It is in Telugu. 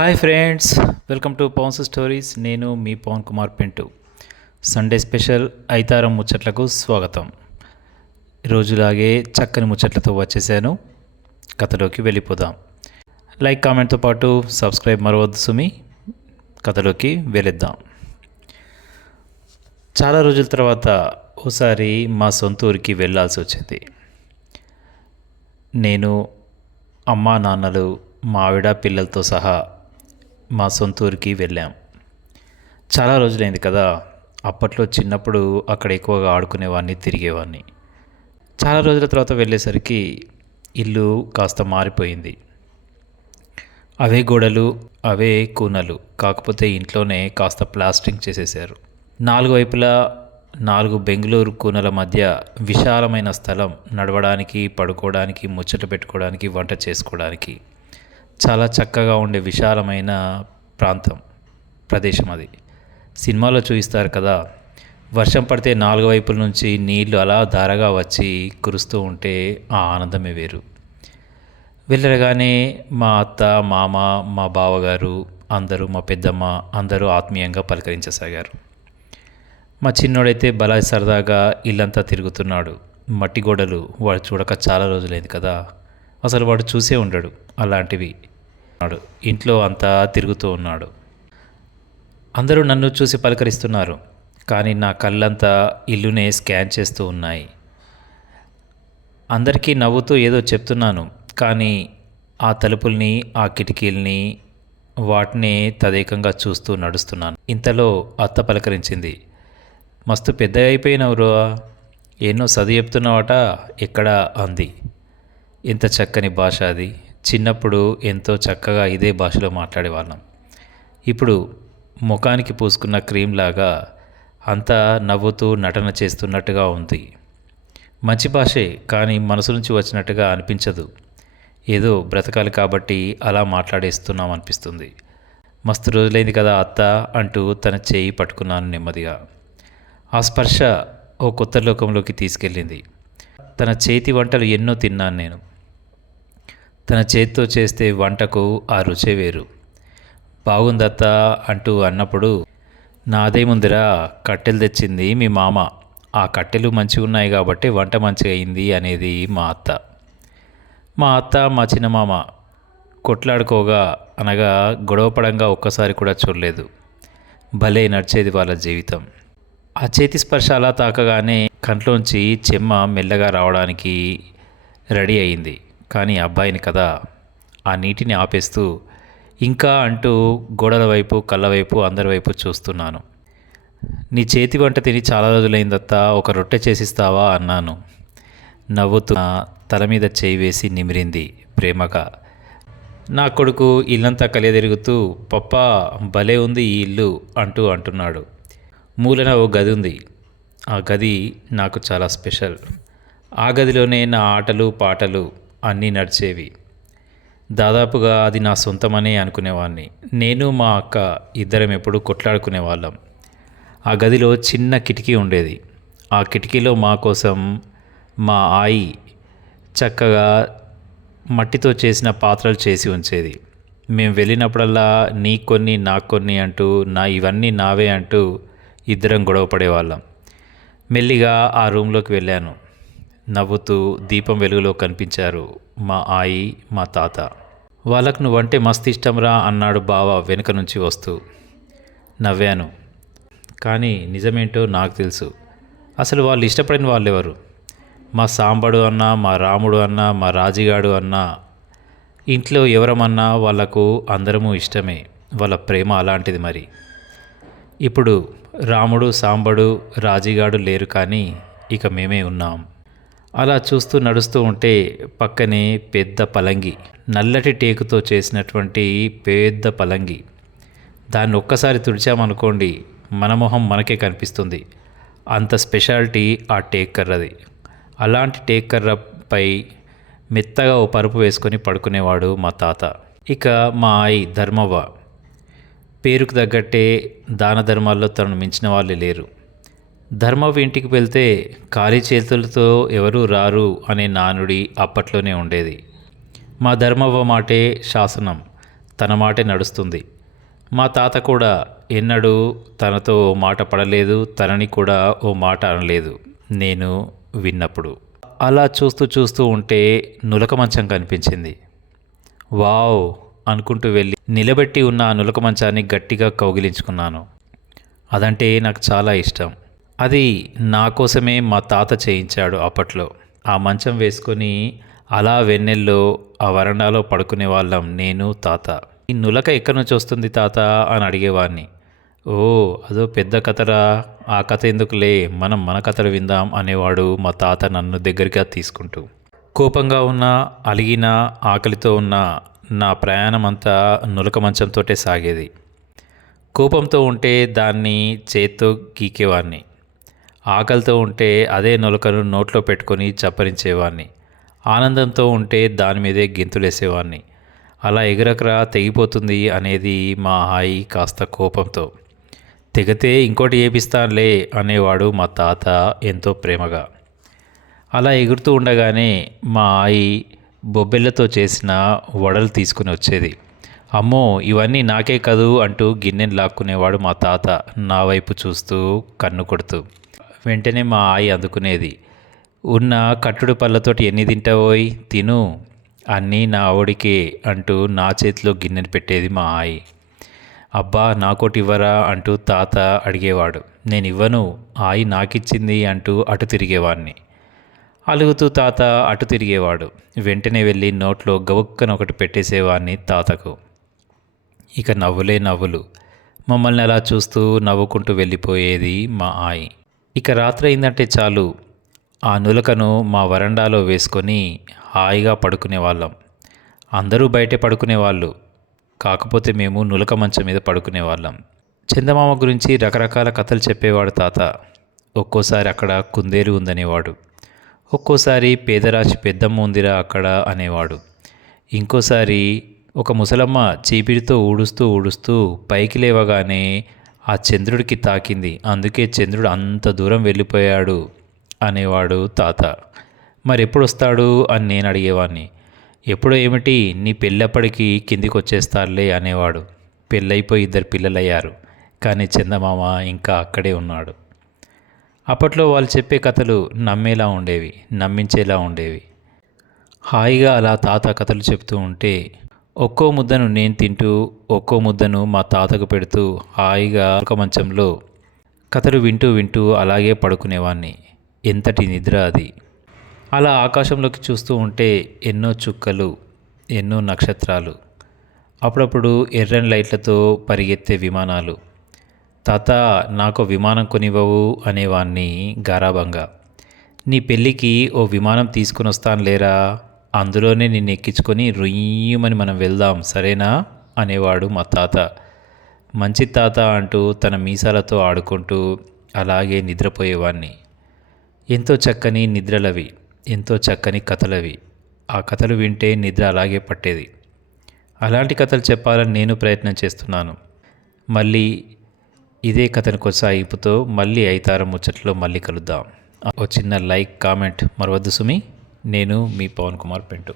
Hi friends welcome to Pavan's stories. నేను మీ పవన్ కుమార్ పెంటు. సండే స్పెషల్ ఐతారం ముచ్చట్లకు స్వాగతం. రోజులాగే చక్కని ముచ్చట్లతో వచ్చేసాను. కథలోకి వెళ్ళిపోదాం. లైక్ కామెంట్తో పాటు సబ్స్క్రైబ్ మరవద్దు సుమి. కథలోకి వెళ్ళిద్దాం. చాలా రోజుల తర్వాత ఓసారి మా సొంత ఊరికి వెళ్ళాల్సి వచ్చింది. నేను అమ్మా నాన్నలు మా ఆవిడ పిల్లలతో సహా మా సొంత ఊరికి వెళ్ళాం. చాలా రోజులైంది కదా. అప్పట్లో చిన్నప్పుడు అక్కడ ఎక్కువగా ఆడుకునేవాడిని తిరిగేవాడిని చాలా రోజుల తర్వాత వెళ్ళేసరికి ఇల్లు కాస్త మారిపోయింది. అవే గోడలు అవే కూనలు. కాకపోతే ఇంట్లోనే కాస్త ప్లాస్టింగ్ చేసేసారు నాలుగు వైపులా నాలుగు బెంగళూరు కూనల మధ్య విశాలమైన స్థలం నడవడానికి పడుకోవడానికి ముచ్చట పెట్టుకోవడానికి వంట చేసుకోవడానికి. చాలా చక్కగా ఉండే విశాలమైన ప్రాంతం ప్రదేశం అది. సినిమాలో చూపిస్తారు కదా వర్షం పడితే నాలుగు వైపుల నుంచి నీళ్ళు అలా ధారగా వచ్చి కురుస్తూ ఉంటే ఆ ఆనందమే వేరు. వెళ్ళగానే మా అత్త మామ మా బావగారు అందరూ మా పెద్దమ్మ అందరూ ఆత్మీయంగా పలకరించసాగారు. మా చిన్నోడైతే బలా సరదాగా ఇల్లంతా తిరుగుతున్నాడు. మట్టి గోడలు వాడు చూడక చాలా రోజులైంది కదా అసలు వాడు చూసే ఉండడు అలాంటివి. ఉన్నాడు. ఇంట్లో అంతా తిరుగుతూ ఉన్నాడు. అందరూ నన్ను చూసి పలకరిస్తున్నారు. కానీ నా కళ్ళంతా ఇల్లునే స్కాన్ చేస్తూ ఉన్నాయి. అందరికీ నవ్వుతూ ఏదో చెప్తున్నాను. కానీ ఆ తలుపుల్ని ఆ కిటికీల్ని వాటిని తదేకంగా చూస్తూ నడుస్తున్నాను. ఇంతలో అత్త పలకరించింది. మస్తు పెద్ద అయిపోయినవురా ఎన్నో చదువు చెప్తున్నావట ఎక్కడ? అంది. ఎంత చక్కని భాష అది. చిన్నప్పుడు ఎంతో చక్కగా ఇదే భాషలో మాట్లాడేవాళ్ళం. ఇప్పుడు ముఖానికి పూసుకున్న క్రీమ్ లాగా అంతా నవ్వుతూ నటన చేస్తున్నట్టుగా ఉంది. మంచి భాషే కానీ మనసు నుంచి వచ్చినట్టుగా అనిపించదు. ఏదో బ్రతకాలి కాబట్టి అలా మాట్లాడేస్తున్నాం అనిపిస్తుంది. మస్తు రోజులైంది కదా అత్త అంటూ తన చేయి పట్టుకున్నాను నెమ్మదిగా. ఆ స్పర్శ ఓ కొత్త లోకంలోకి తీసుకెళ్ళింది. తన చేతి వంటలు ఎన్నో తిన్నాను నేను. తన చేతితో చేస్తే వంటకు ఆ రుచే వేరు. బాగుందత్త అంటూ అన్నప్పుడు నాదే ముందర కట్టెలు తెచ్చింది మీ మామ. ఆ కట్టెలు మంచిగా ఉన్నాయి కాబట్టి వంట మంచిగా అయింది అనేది మా అత్త. మా అత్త మా చిన్నమామ కొట్లాడుకోగా అనగా గొడవపడంగా ఒక్కసారి కూడా చూడలేదు. భలే నడిచేది వాళ్ళ జీవితం. ఆ చేతి స్పర్శ అలా తాకగానే కంట్లోంచి చెమ్మ మెల్లగా రావడానికి రెడీ అయింది. కానీ అబ్బాయిని కదా ఆ నీటిని ఆపేస్తూ ఇంకా అంటూ గోడల వైపు కళ్ళ వైపు అందరి వైపు చూస్తున్నాను. నీ చేతి వంట తిని చాలా రోజులైందత్త ఒక రొట్టె చేసిస్తావా అన్నాను. నవ్వుతూ తల మీద చేయి వేసి నిమిరింది ప్రేమగా. నా కొడుకు ఇల్లంతా కలియదిరుగుతూ పప్పా భలే ఉంది ఈ ఇల్లు అంటూ అంటున్నాడు. మూలన ఓ గది ఉంది. ఆ గది నాకు చాలా స్పెషల్. ఆ గదిలోనే నా ఆటలు పాటలు అన్నీ నడిచేవి. దాదాపుగా అది నా సొంతమనే అనుకునేవాడిని నేను మా అక్క ఇద్దరం ఎప్పుడు కొట్లాడుకునేవాళ్ళం. ఆ గదిలో చిన్న కిటికీ ఉండేది. ఆ కిటికీలో మా కోసం మా ఆయి చక్కగా మట్టితో చేసిన పాత్రలు చేసి ఉంచేది. మేము వెళ్ళినప్పుడల్లా నీ కొన్ని నాకు కొన్ని అంటూ నా ఇవన్నీ నావే అంటూ ఇద్దరం గొడవ పడేవాళ్ళం. మెల్లిగా ఆ రూమ్లోకి వెళ్ళాను. నవ్వుతూ దీపం వెలుగులో కనిపించారు మా ఆయి మా తాత. వాళ్ళకు నువ్వంటే మస్తు ఇష్టంరా అన్నాడు బావ వెనుక నుంచి వస్తూ. నవ్వాను. కానీ నిజమేంటో నాకు తెలుసు. అసలు వాళ్ళు ఇష్టపడిన వాళ్ళెవరు? మా సాంబడు అన్నా మా రాముడు అన్నా మా రాజిగాడు అన్నా. ఇంట్లో ఎవరమన్నా వాళ్ళకు అందరము ఇష్టమే. వాళ్ళ ప్రేమ అలాంటిది మరి. ఇప్పుడు రాముడు సాంబడు రాజిగాడు లేరు కానీ ఇక మేమే ఉన్నాం. అలా చూస్తూ నడుస్తూ ఉంటే పక్కనే పెద్ద పలంగి నల్లటి టేకుతో చేసినటువంటి పెద్ద పలంగి దాన్ని ఒక్కసారి తుడిచామనుకోండి మన మొహం మనకే కనిపిస్తుంది. అంత స్పెషాలిటీ ఆ టేక్ కర్రది. అలాంటి టేక్ కర్రపై మెత్తగా ఓ పరుపు వేసుకొని పడుకునేవాడు మా తాత. ఇక మా ఆయి ధర్మవ్వ. పేరుకు తగ్గట్టే దాన ధర్మాల్లో తనను మించిన వాళ్ళు లేరు. ధర్మవ్వ ఇంటికి వెళ్తే ఖాళీ చేతులతో ఎవరూ రారు అనే నానుడి అప్పట్లోనే ఉండేది. మా ధర్మవ్వ మాటే శాసనం తన మాటే నడుస్తుంది. మా తాత కూడా ఎన్నడూ తనతో ఓ మాట పడలేదు తనని కూడా ఓ మాట అనలేదు. నేను విన్నప్పుడు అలా చూస్తూ చూస్తూ ఉంటే నులక మంచం కనిపించింది. వావ్ అనుకుంటూ వెళ్ళి నిలబెట్టి ఉన్న ఆ నులక మంచాన్ని గట్టిగా కౌగిలించుకున్నాను. అదంటే నాకు చాలా ఇష్టం. అది నా కోసమే మా తాత చేయించాడు అప్పట్లో. ఆ మంచం వేసుకొని అలా వెన్నెల్లో ఆ వరండాలో పడుకునే వాళ్ళం నేను తాత. ఈ నులక ఎక్కడి నుంచి వస్తుంది తాత అని అడిగేవాడిని ఓ అదో పెద్ద కథరా ఆ కథ ఎందుకులే మనం మన కథలు విందాం అనేవాడు మా తాత నన్ను దగ్గరగా తీసుకుంటూ. కోపంగా ఉన్న అలిగిన ఆకలితో ఉన్న నా ప్రయాణం అంతా నులక మంచంతోటే సాగేది. కోపంతో ఉంటే దాన్ని చేత్తో గీకేవాడిని ఆకలితో ఉంటే అదే నొలకను నోట్లో పెట్టుకొని చప్పరించేవాడిని ఆనందంతో ఉంటే దాని మీదే గెంతులేసేవాడిని అలా ఎగురకరా తెగిపోతుంది అనేది మా హాయి కాస్త కోపంతో. తెగితే ఇంకోటి ఏపిస్తానులే అనేవాడు మా తాత ఎంతో ప్రేమగా. అలా ఎగురుతూ ఉండగానే మా ఆయి బొబ్బెళ్ళతో చేసిన వడలు తీసుకుని వచ్చేది. అమ్మో ఇవన్నీ నాకే కదూ అంటూ గిన్నెని లాక్కునేవాడు మా తాత నా వైపు చూస్తూ కన్ను కొడుతూ. వెంటనే మా ఆయి అందుకునేది. ఉన్న కట్టుడు పళ్ళతోటి ఎన్ని తింటావోయ్? తిను. అన్నీ నా ఆవిడికే అంటూ నా చేతిలో గిన్నెని పెట్టేది మా ఆయి. అబ్బా నాకోటి ఇవ్వరా? అంటూ తాత అడిగేవాడు. నేను ఇవ్వను. ఆయి నాకిచ్చింది అంటూ అటు తిరిగేవాడిని అలుగుతూ తాత అటు తిరిగేవాడు. వెంటనే వెళ్ళి నోట్లో గవుక్కన ఒకటి పెట్టేసేవాడిని తాతకు. ఇక నవ్వులే నవ్వులు. మమ్మల్ని అలా చూస్తూ నవ్వుకుంటూ వెళ్ళిపోయేది మా ఆయి. ఇక రాత్రి అయిందంటే చాలు. ఆ నులకను మా వరండాలో వేసుకొని హాయిగా పడుకునేవాళ్ళం అందరూ బయటే పడుకునేవాళ్ళు కాకపోతే మేము నులక మంచం మీద పడుకునేవాళ్ళం చందమామ గురించి రకరకాల కథలు చెప్పేవాడు తాత. ఒక్కోసారి అక్కడ కుందేలు ఉందనేవాడు. ఒక్కోసారి పేదరాశి పెద్దమ్మ ఉందిరా అక్కడ అనేవాడు. ఇంకోసారి ఒక ముసలమ్మ చీపిరితో ఊడుస్తూ ఊడుస్తూ పైకి లేవగానే ఆ చంద్రుడికి తాకింది. అందుకే చంద్రుడు అంత దూరం వెళ్ళిపోయాడు అనేవాడు తాత. మరి ఎప్పుడు వస్తాడు అని నేను అడిగేవాడిని ఎప్పుడో ఏమిటి నీ పెళ్ళప్పటికి కిందికి వచ్చేస్తారులే అనేవాడు. పెళ్ళైపోయి ఇద్దరు పిల్లలయ్యారు. కానీ చందమామ ఇంకా అక్కడే ఉన్నాడు. అప్పట్లో వాళ్ళు చెప్పే కథలు నమ్మేలా ఉండేవి నమ్మించేలా ఉండేవి. హాయిగా అలా తాత కథలు చెప్తూ ఉంటే ఒక్కో ముద్దను నేను తింటూ ఒక్కో ముద్దను మా తాతకు పెడుతూ హాయిగా ఒక మంచంలో కథలు వింటూ వింటూ అలాగే పడుకునేవాణ్ణి. ఎంతటి నిద్ర అది. అలా ఆకాశంలోకి చూస్తూ ఉంటే ఎన్నో చుక్కలు ఎన్నో నక్షత్రాలు. అప్పుడప్పుడు ఎర్రని లైట్లతో పరిగెత్తే విమానాలు. తాత నాకు విమానం కొనివ్వవు అనేవాణ్ణి గారాభంగా. నీ పెళ్ళికి ఓ విమానం తీసుకుని వస్తాను లేరా అందులోనే నిన్ను ఎక్కించుకొని రుయ్యమని మనం వెళ్దాం సరేనా? అనేవాడు మా తాత. మంచి తాత అంటూ తన మీసాలతో ఆడుకుంటూ అలాగే నిద్రపోయేవాణ్ణి. ఎంతో చక్కని నిద్రలవి ఎంతో చక్కని కథలవి. ఆ కథలు వింటే నిద్ర అలాగే పట్టేది. అలాంటి కథలు చెప్పాలని నేను ప్రయత్నం చేస్తున్నాను. మళ్ళీ ఇదే కథను కొనసాగింపుతో మళ్ళీ ఐతారం ముచ్చట్లో మళ్ళీ కలుద్దాం. ఓ చిన్న లైక్ కామెంట్ మరవద్దు సుమి. నేను మీ పవన్ కుమార్ పెంటు.